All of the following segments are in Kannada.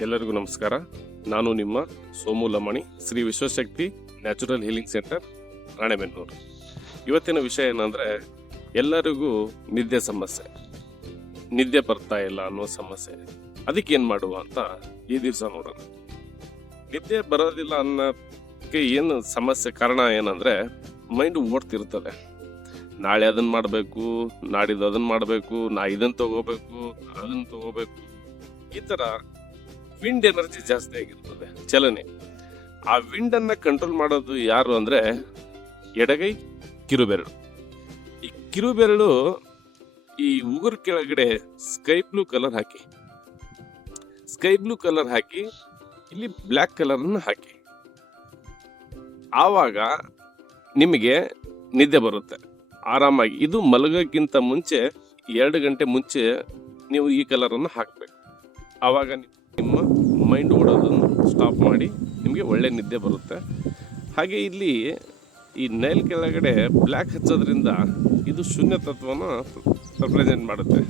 ಎಲ್ಲರಿಗೂ ನಮಸ್ಕಾರ. ನಾನು ನಿಮ್ಮ Somu Lamani, Shri Vishwashakti natural healing centre, Ranebennur. ಇವತ್ತಿನ ವಿಷಯ ಏನಂದರೆ, ಎಲ್ಲರಿಗೂ ನಿದ್ದೆ ಸಮಸ್ಯೆ. ನಿದ್ದೆ ಬರ್ತಾ ಇಲ್ಲ ಅನ್ನೋ ಸಮಸ್ಯೆ. ಅದಕ್ಕೆ ಏನು ಮಾಡುವ ಅಂತ ಈ ದಿವಸ ನೋಡೋಣ. ನಿದ್ದೆ ಬರೋದಿಲ್ಲ ಅನ್ನೋಕ್ಕೆ ಏನು ಸಮಸ್ಯೆ ಕಾರಣ ಏನಂದರೆ, ಮೈಂಡ್ ಓಡ್ತಿರ್ತದೆ. ನಾಳೆ ಅದನ್ನು ಮಾಡಬೇಕು, ನಾಡಿದ್ದು ಅದನ್ನು ಮಾಡಬೇಕು, ನಾ ಇದನ್ನು ತಗೋಬೇಕು ಅದನ್ನು ತಗೋಬೇಕು. ಈ ಥರ ವಿಂಡ್ ಎನರ್ಜಿ ಜಾಸ್ತಿ ಆಗಿರ್ತದೆ, ಚಲನೆ. ಆ ವಿಂಡ್ ಅನ್ನ ಕಂಟ್ರೋಲ್ ಮಾಡೋದು ಯಾರು ಅಂದ್ರೆ ಎಡಗೈ ಕಿರುಬೆರಳು. ಈ ಕಿರುಬೆರಳು ಈ ಉಗುರು ಕೆಳಗಡೆ ಸ್ಕೈ ಬ್ಲೂ ಕಲರ್ ಹಾಕಿ ಸ್ಕೈ ಬ್ಲೂ ಕಲರ್ ಹಾಕಿ, ಇಲ್ಲಿ ಬ್ಲ್ಯಾಕ್ ಕಲರನ್ನು ಹಾಕಿ. ಆವಾಗ ನಿಮಗೆ ನಿದ್ದೆ ಬರುತ್ತೆ. ಆರಾಮಾಗಿ, ಇದು ಮಲಗೋಕ್ಕಿಂತ ಮುಂಚೆ ಎರಡು ಗಂಟೆ ಮುಂಚೆ ನೀವು ಈ ಕಲರನ್ನು ಹಾಕಬೇಕು. ಆವಾಗ ನಿಮ್ಮ ಮೈಂಡ್ ಓಡೋದನ್ನು ಸ್ಟಾಪ್ ಮಾಡಿ, ನಿಮಗೆ ಒಳ್ಳೆ ನಿದ್ದೆ ಬರುತ್ತೆ. ಹಾಗೆ ಇಲ್ಲಿ ಈ ನೈಲ್ ಕೆಳಗಡೆ ಬ್ಲ್ಯಾಕ್ ಹಚ್ಚೋದ್ರಿಂದ ಇದು ಶೂನ್ಯ ತತ್ವನ ರೆಪ್ರೆಸೆಂಟ್ ಮಾಡುತ್ತೆ.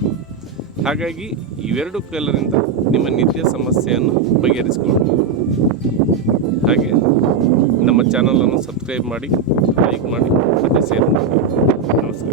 ಹಾಗಾಗಿ ಇವೆರಡು ಕಲರಿಂದ ನಿಮ್ಮ ನಿದ್ದೆ ಸಮಸ್ಯೆಯನ್ನು ಬಗೆಹರಿಸಿಕೊಳ್ಳಿ. ಹಾಗೆ ನಮ್ಮ ಚಾನಲನ್ನು ಸಬ್ಸ್ಕ್ರೈಬ್ ಮಾಡಿ ಲೈಕ್ ಮಾಡಿ, ಮತ್ತು ಶೇರ್ ಮಾಡಿ. ನಮಸ್ಕಾರ.